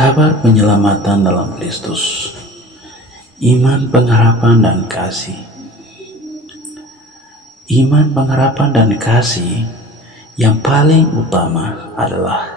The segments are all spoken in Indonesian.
Kabar penyelamatan dalam Kristus, iman, pengharapan, dan kasih. Iman, pengharapan, dan kasih yang paling utama adalah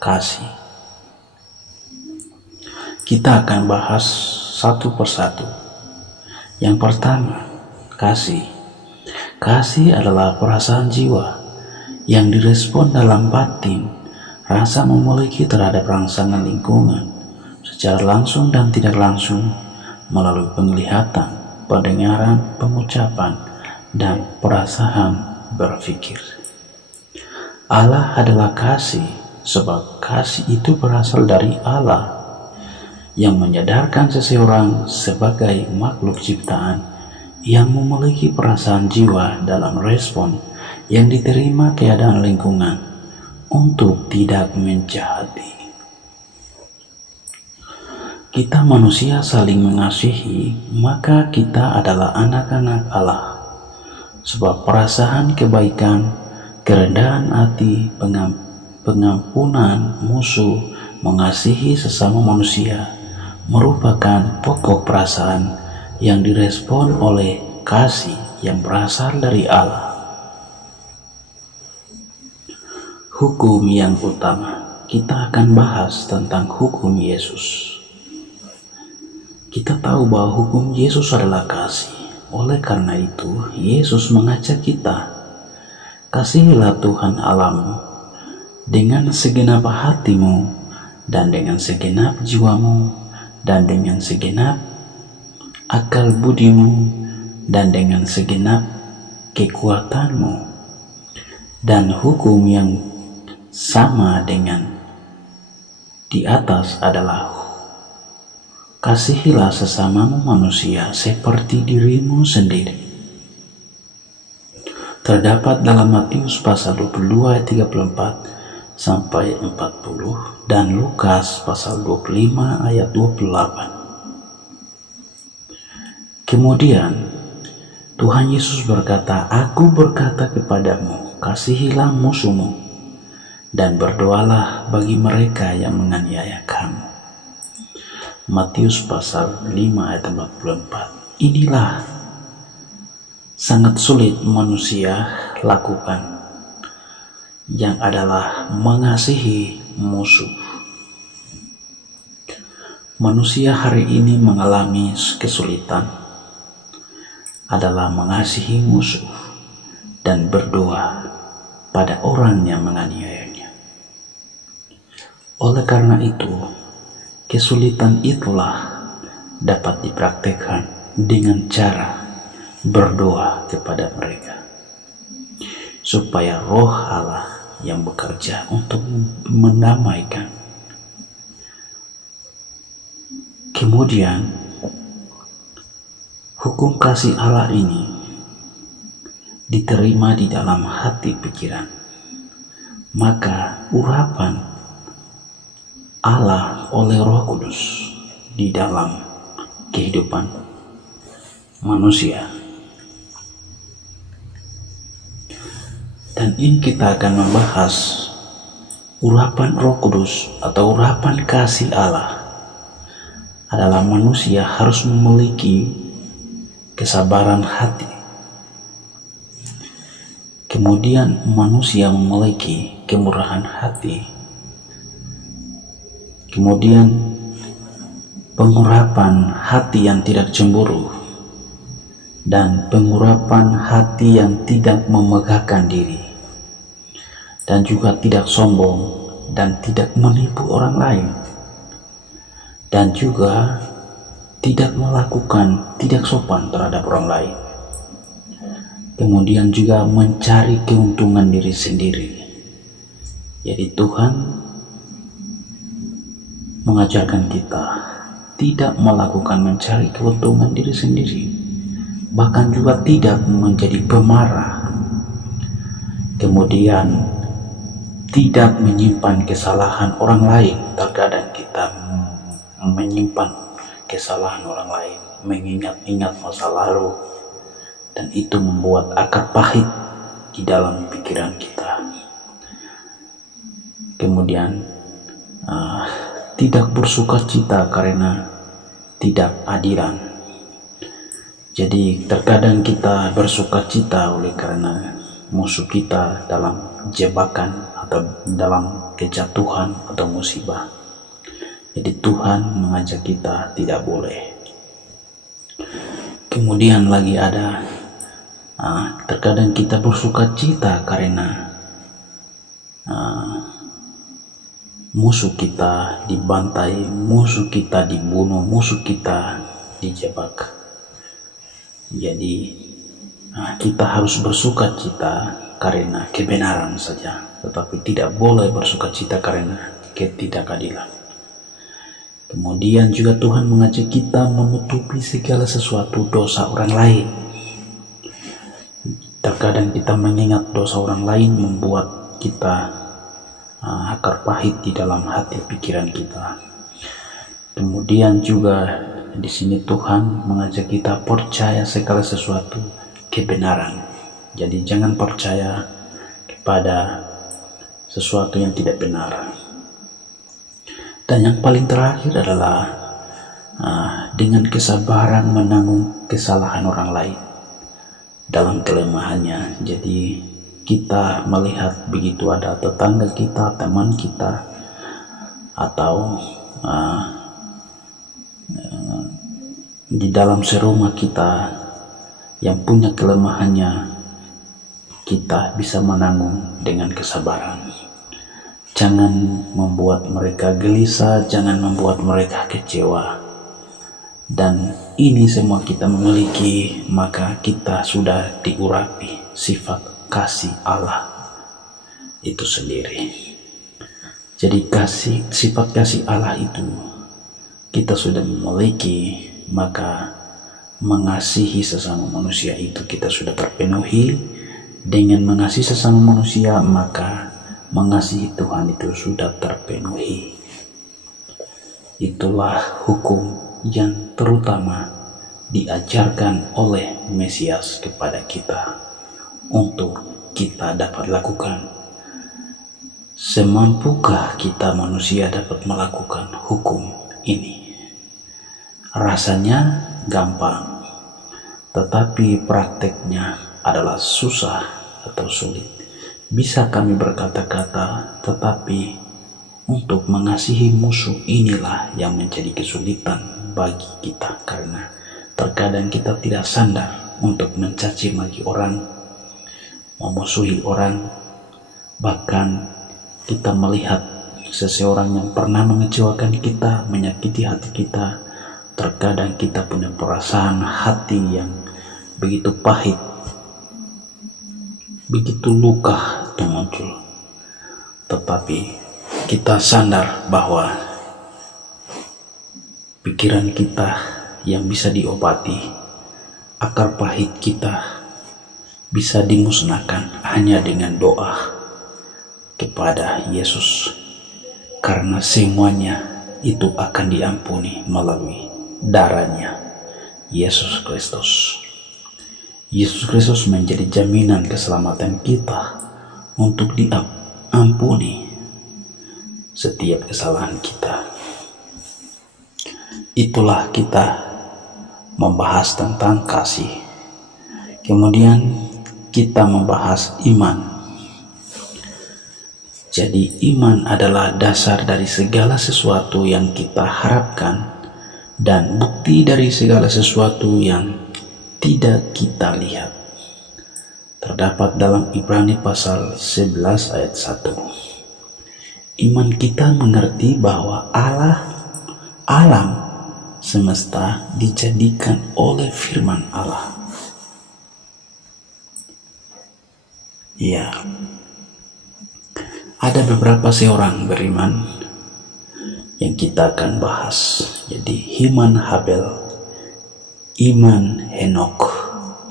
kasih. Kita akan bahas satu persatu. Yang pertama, kasih. Kasih adalah perasaan jiwa yang direspon dalam batin, rasa memiliki terhadap rangsangan lingkungan secara langsung dan tidak langsung melalui penglihatan, pendengaran, pengucapan, dan perasaan berpikir. Allah adalah kasih, sebab kasih itu berasal dari Allah yang menyadarkan seseorang sebagai makhluk ciptaan yang memiliki perasaan jiwa dalam respon yang diterima keadaan lingkungan untuk tidak menjahati. Kita manusia saling mengasihi, maka kita adalah anak-anak Allah. Sebab perasaan kebaikan, kerendahan hati, pengampunan musuh, mengasihi sesama manusia merupakan pokok perasaan yang direspon oleh kasih yang berasal dari Allah. Hukum yang utama, kita akan bahas tentang hukum Yesus. Kita tahu bahwa hukum Yesus adalah kasih. Oleh karena itu, Yesus mengajak kita, kasihilah Tuhan Allahmu dengan segenap hatimu, dan dengan segenap jiwamu, dan dengan segenap akal budimu, dan dengan segenap kekuatanmu. Dan hukum yang sama dengan di atas adalah kasihilah sesamamu manusia seperti dirimu sendiri. Terdapat dalam Matius pasal 22 ayat 34 sampai 40 dan Lukas pasal 25 ayat 28. Kemudian Tuhan Yesus berkata, "Aku berkata kepadamu, kasihilah musuhmu dan berdoalah bagi mereka yang menganiaya kamu." Matius pasal 5 ayat 44. Inilah sangat sulit manusia lakukan, yang adalah mengasihi musuh. Manusia hari ini mengalami kesulitan adalah mengasihi musuh dan berdoa pada orang yang menganiayanya. Oleh karena itu, kesulitan itulah dapat dipraktekkan dengan cara berdoa kepada mereka, supaya roh Allah yang bekerja untuk mendamaikan. Kemudian, hukum kasih Allah ini diterima di dalam hati pikiran, maka urapan Allah oleh Roh Kudus di dalam kehidupan manusia. Dan ini kita akan membahas urapan Roh Kudus atau urapan kasih Allah adalah manusia harus memiliki kesabaran hati. Kemudian manusia memiliki kemurahan hati. Kemudian pengurapan hati yang tidak cemburu, dan pengurapan hati yang tidak memegahkan diri, dan juga tidak sombong dan tidak menipu orang lain, dan juga tidak melakukan tidak sopan terhadap orang lain. Kemudian juga mencari keuntungan diri sendiri. Jadi Tuhan mengajarkan kita tidak melakukan mencari keuntungan diri sendiri, bahkan juga tidak menjadi pemarah. Kemudian tidak menyimpan kesalahan orang lain. Terkadang kita menyimpan kesalahan orang lain, mengingat-ingat masa lalu, dan itu membuat akar pahit di dalam pikiran kita. Kemudian tidak bersukacita karena tidak adilan. Jadi terkadang kita bersukacita oleh karena musuh kita dalam jebakan atau dalam kejatuhan atau musibah. Jadi Tuhan mengajak kita tidak boleh. Kemudian lagi ada terkadang kita bersukacita karena musuh kita dibantai, musuh kita dibunuh, musuh kita dijebak. Jadi kita harus bersukacita karena kebenaran saja, tetapi tidak boleh bersukacita karena ketidakadilan. Kemudian juga Tuhan mengajak kita menutupi segala sesuatu dosa orang lain. Terkadang kita mengingat dosa orang lain membuat kita akar pahit di dalam hati pikiran kita. Kemudian juga di sini Tuhan mengajak kita percaya segala sesuatu kebenaran. Jadi jangan percaya kepada sesuatu yang tidak benar. Dan yang paling terakhir adalah dengan kesabaran menanggung kesalahan orang lain dalam kelemahannya. Jadi kita melihat begitu ada tetangga kita, teman kita, atau di dalam serumah kita yang punya kelemahannya, kita bisa menanggung dengan kesabaran. Jangan membuat mereka gelisah, jangan membuat mereka kecewa. Dan ini semua kita memiliki, maka kita sudah diurapi sifat kasih Allah itu sendiri. Jadi sifat kasih Allah itu kita sudah memiliki, maka mengasihi sesama manusia itu kita sudah terpenuhi. Dengan mengasihi sesama manusia, maka mengasihi Tuhan itu sudah terpenuhi. Itulah hukum yang terutama diajarkan oleh Mesias kepada kita untuk kita dapat lakukan. Semampukah kita manusia dapat melakukan hukum ini? Rasanya gampang, tetapi prakteknya adalah susah atau sulit. Bisa kami berkata-kata, tetapi untuk mengasihi musuh inilah yang menjadi kesulitan bagi kita, karena terkadang kita tidak sadar untuk mencaci maki orang, memusuhi orang. Bahkan kita melihat seseorang yang pernah mengecewakan kita, menyakiti hati kita, terkadang kita punya perasaan hati yang begitu pahit, begitu luka itu muncul. Tetapi kita sadar bahwa pikiran kita yang bisa diobati, akar pahit kita bisa dimusnahkan hanya dengan doa kepada Yesus, karena semuanya itu akan diampuni melalui darahnya Yesus Kristus. Yesus Kristus menjadi jaminan keselamatan kita untuk diampuni setiap kesalahan kita. Itulah kita membahas tentang kasih. Kemudian kita membahas iman. Jadi iman adalah dasar dari segala sesuatu yang kita harapkan dan bukti dari segala sesuatu yang tidak kita lihat. Terdapat dalam Ibrani pasal 11 ayat 1. Iman kita mengerti bahwa alam semesta dijadikan oleh firman Allah. Ya, ada beberapa seorang beriman yang kita akan bahas. Jadi iman Habel, iman Henok,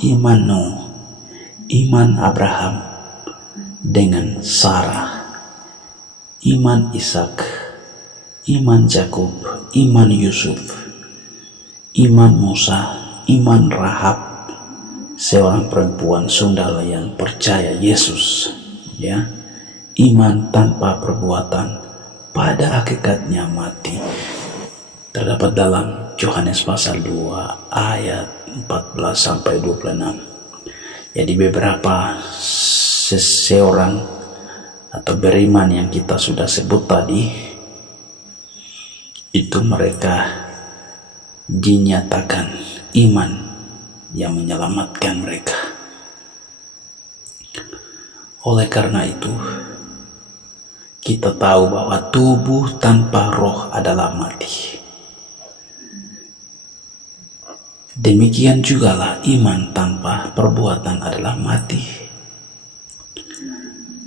iman Nuh, iman Abraham dengan Sarah, iman Ishak, iman Yakub, iman Yusuf, iman Musa, iman Rahab, seorang perempuan sundal yang percaya Yesus, ya, iman tanpa perbuatan pada hakikatnya mati terdapat dalam Yohanes pasal 2 ayat 14 sampai 26. Jadi beberapa seseorang atau beriman yang kita sudah sebut tadi, itu mereka dinyatakan iman yang menyelamatkan mereka. Oleh karena itu, kita tahu bahwa tubuh tanpa roh adalah mati. Demikian jugalah iman tanpa perbuatan adalah mati.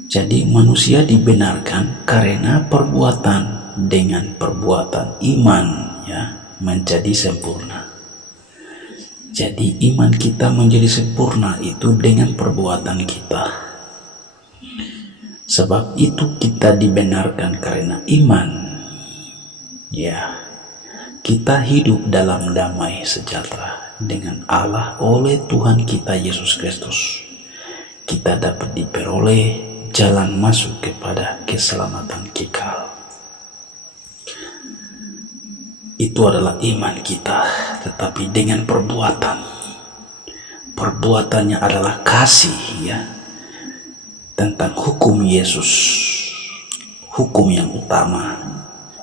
Jadi manusia dibenarkan karena perbuatan, dengan perbuatan iman ya menjadi sempurna. Jadi iman kita menjadi sempurna itu dengan perbuatan kita. Sebab itu kita dibenarkan karena iman. Ya, kita hidup dalam damai sejahtera dengan Allah oleh Tuhan kita Yesus Kristus. Kita dapat diperoleh jalan masuk kepada keselamatan kekal. Itu adalah iman kita, tetapi dengan perbuatan. Perbuatannya adalah kasih ya. Tentang hukum Yesus, hukum yang utama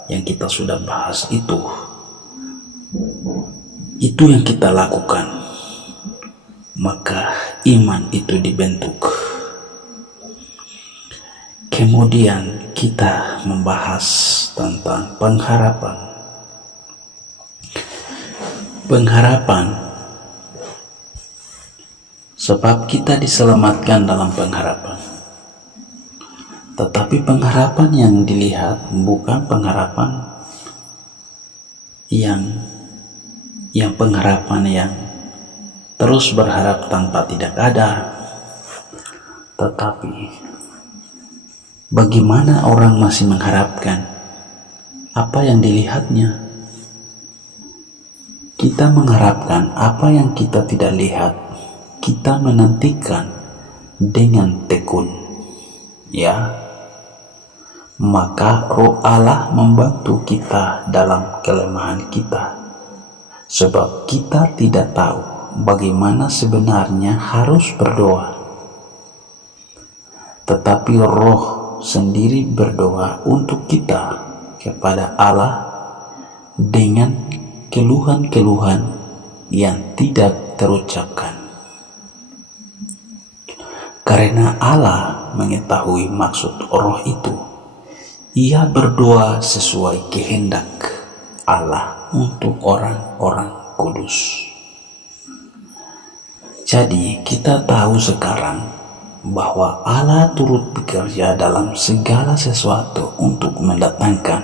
yang kita sudah bahas itu yang kita lakukan, maka iman itu dibentuk. Kemudian kita membahas tentang pengharapan. Sebab kita diselamatkan dalam pengharapan. Tetapi pengharapan yang dilihat bukan pengharapan yang pengharapan yang terus berharap tanpa tidak ada. Tetapi bagaimana orang masih mengharapkan apa yang dilihatnya? Kita mengharapkan apa yang kita tidak lihat. Kita menantikan dengan tekun. Ya. Maka Roh Allah membantu kita dalam kelemahan kita, sebab kita tidak tahu bagaimana sebenarnya harus berdoa, tetapi Roh sendiri berdoa untuk kita kepada Allah dengan keluhan-keluhan yang tidak terucapkan. Karena Allah mengetahui maksud Roh itu, Ia berdoa sesuai kehendak Allah untuk orang-orang kudus. Jadi kita tahu sekarang bahwa Allah turut bekerja dalam segala sesuatu untuk mendatangkan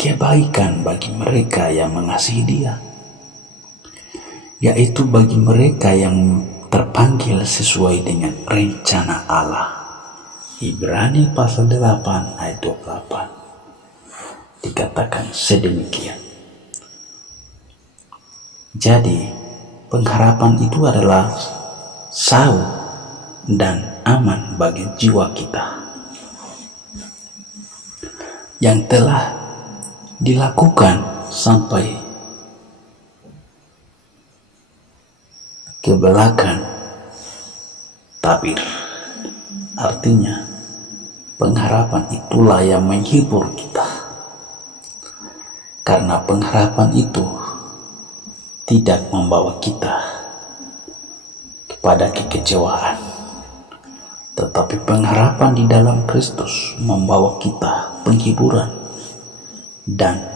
kebaikan bagi mereka yang mengasihi Dia, yaitu bagi mereka yang terpanggil sesuai dengan rencana Allah. Ibrani pasal 8 ayat 28 dikatakan sedemikian. Jadi pengharapan itu adalah sau dan aman bagi jiwa kita yang telah dilakukan sampai ke belakang tabir. Artinya pengharapan itulah yang menghibur kita, karena pengharapan itu tidak membawa kita kepada kekecewaan, tetapi pengharapan di dalam Kristus membawa kita penghiburan dan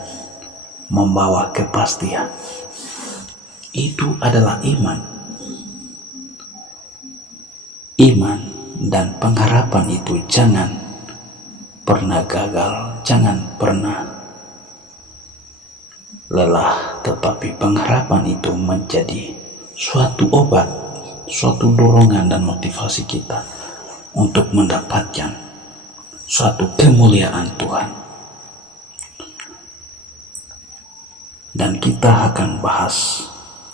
membawa kepastian. Itu adalah iman. Iman dan pengharapan itu jangan pernah gagal, jangan pernah lelah, tetapi pengharapan itu menjadi suatu obat, suatu dorongan dan motivasi kita untuk mendapatkan suatu kemuliaan Tuhan. Dan kita akan bahas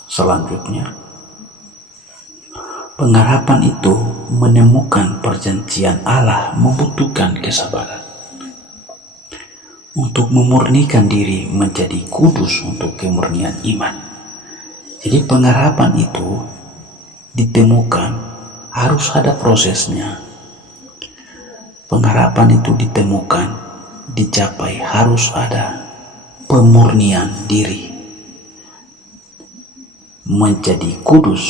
selanjutnya. Pengharapan itu menemukan perjanjian Allah membutuhkan kesabaran. untuk memurnikan diri menjadi kudus untuk kemurnian iman. Jadi pengharapan itu ditemukan harus ada prosesnya. Pengharapan itu ditemukan, dicapai harus ada pemurnian diri menjadi kudus,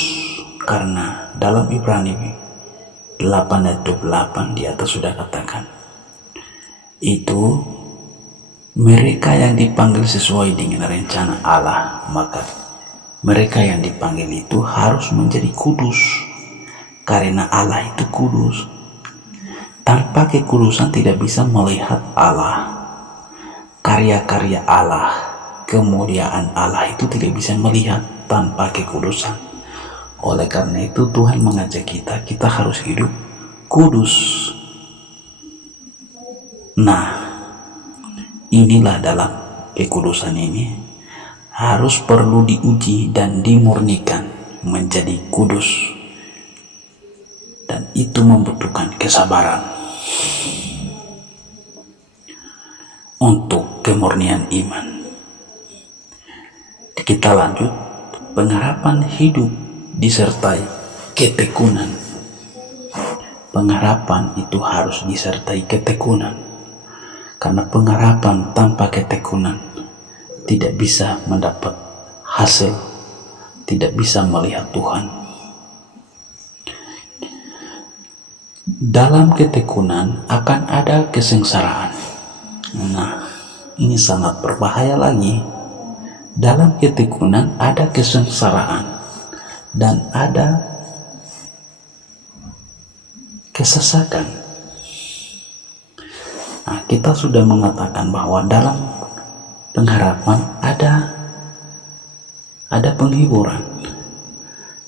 karena dalam Ibrani 8 ayat 28 di atas sudah katakan itu mereka yang dipanggil sesuai dengan rencana Allah, maka mereka yang dipanggil itu harus menjadi kudus karena Allah itu kudus. Tanpa kekudusan tidak bisa melihat Allah, karya-karya Allah, kemuliaan Allah itu tidak bisa melihat tanpa kekudusan. Oleh karena itu Tuhan mengajak kita harus hidup kudus. Nah, inilah dalam kekudusan ini harus perlu diuji dan dimurnikan menjadi kudus, dan itu membutuhkan kesabaran untuk kemurnian iman. Kita lanjut. Pengharapan hidup disertai ketekunan. Pengharapan itu harus disertai ketekunan, karena pengharapan tanpa ketekunan tidak bisa mendapat hasil, tidak bisa melihat Tuhan. Dalam ketekunan akan ada kesengsaraan. Nah, ini sangat berbahaya lagi. Dalam ketekunan ada kesengsaraan dan ada kesesakan. Nah, kita sudah mengatakan bahwa dalam pengharapan ada penghiburan,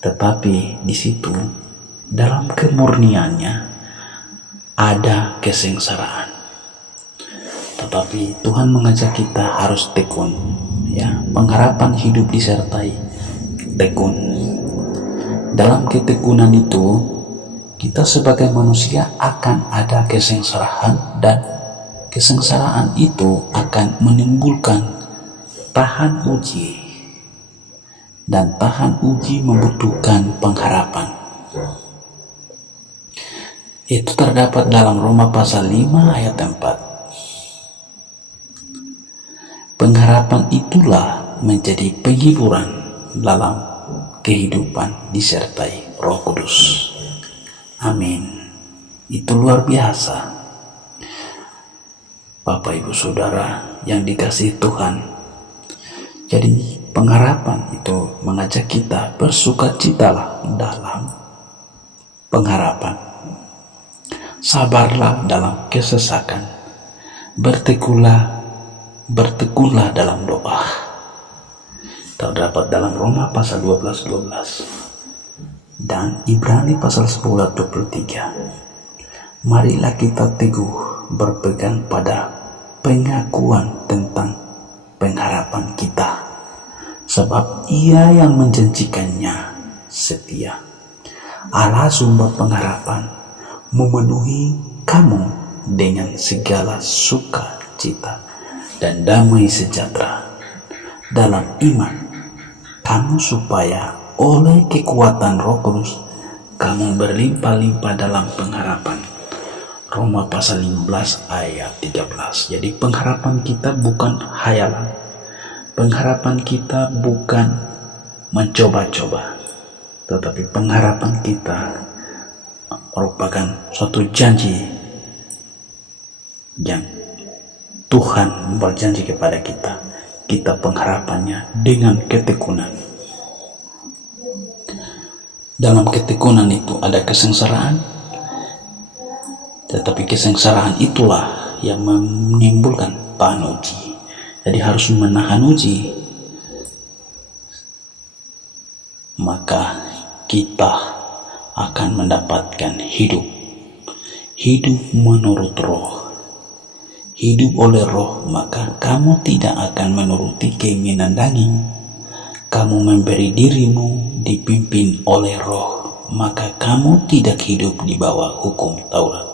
tetapi di situ dalam kemurniannya ada kesengsaraan. Tetapi Tuhan mengajak kita harus tekun, ya. Pengharapan hidup disertai tekun. Dalam ketekunan itu kita sebagai manusia akan ada kesengsaraan, dan kesengsaraan itu akan menimbulkan tahan uji, dan tahan uji membutuhkan pengharapan. Itu terdapat dalam Roma pasal 5 ayat 4. Pengharapan itulah menjadi penghiburan dalam kehidupan disertai Roh Kudus. Amin. Itu luar biasa. Bapak Ibu Saudara yang dikasihi Tuhan. Jadi pengharapan itu mengajak kita bersukacitalah dalam pengharapan. Sabarlah dalam kesesakan. Bertekunlah dalam doa. Terdapat dalam Roma pasal 12 dan Ibrani pasal 10 ayat 23. Marilah kita teguh berpegang pada pengakuan tentang pengharapan kita, sebab Ia yang menjanjikannya setia. Allah sumber pengharapan memenuhi kamu dengan segala sukacita dan damai sejahtera dalam iman kamu, supaya oleh kekuatan Roh Kudus kamu berlimpah-limpah dalam pengharapan. Roma pasal 15 ayat 13. Jadi pengharapan kita bukan hayalan. Pengharapan kita bukan mencoba-coba, tetapi pengharapan kita merupakan suatu janji yang Tuhan berjanji kepada kita. Kita pengharapannya dengan ketekunan. Dalam ketekunan itu ada kesengsaraan, tetapi kesengsaraan itulah yang menimbulkan tahan uji. Jadi harus menahan uji, maka kita akan mendapatkan hidup menurut Roh. Hidup oleh Roh, maka kamu tidak akan menuruti keinginan daging. Kamu memberi dirimu dipimpin oleh Roh, maka kamu tidak hidup di bawah hukum Taurat.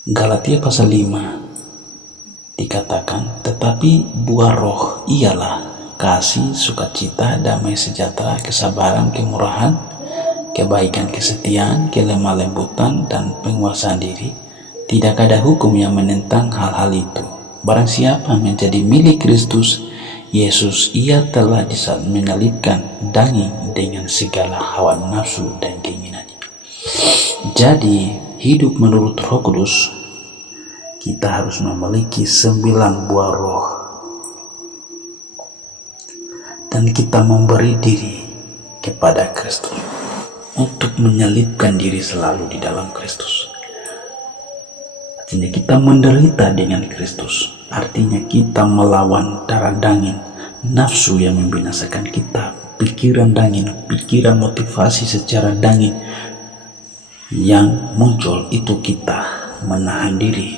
Galatia pasal 5 dikatakan, tetapi buah roh ialah kasih, sukacita, damai sejahtera, kesabaran, kemurahan, kebaikan, kesetiaan, kelemah lembutan, dan penguasaan diri. Tidak ada hukum yang menentang hal-hal itu. Barang siapa menjadi milik Kristus Yesus, ia telah menyalibkan daging dengan segala hawa nafsu dan keinginannya. Jadi, hidup menurut Roh Kudus, kita harus memiliki 9 buah roh. Dan kita memberi diri kepada Kristus untuk menyelipkan diri selalu di dalam Kristus. Artinya kita menderita dengan Kristus. Artinya kita melawan darah daging, nafsu yang membinasakan kita, pikiran daging, pikiran motivasi secara daging yang muncul, itu kita menahan diri.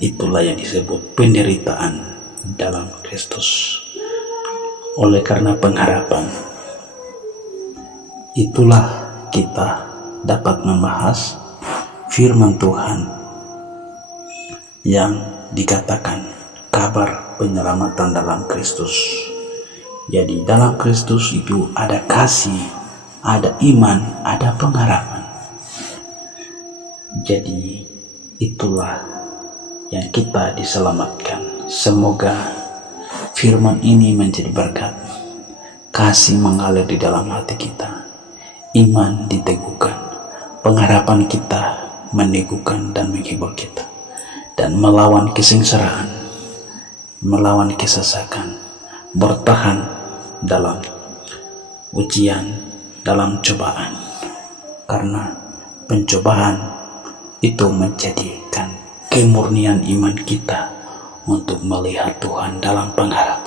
Itulah yang disebut penderitaan dalam Kristus. Oleh karena pengharapan, itulah kita dapat membahas firman Tuhan yang dikatakan kabar penyelamatan dalam Kristus. Jadi dalam Kristus itu ada kasih, ada iman, ada pengharapan. Jadi itulah yang kita diselamatkan. Semoga firman ini menjadi berkat. Kasih mengalir di dalam hati kita, iman diteguhkan, pengharapan kita meneguhkan dan menghibur kita, dan melawan kesengsaraan, melawan kesesakan, bertahan dalam ujian, dalam cobaan. Karena pencobaan itu menjadikan kemurnian iman kita untuk melihat Tuhan dalam pengharapan.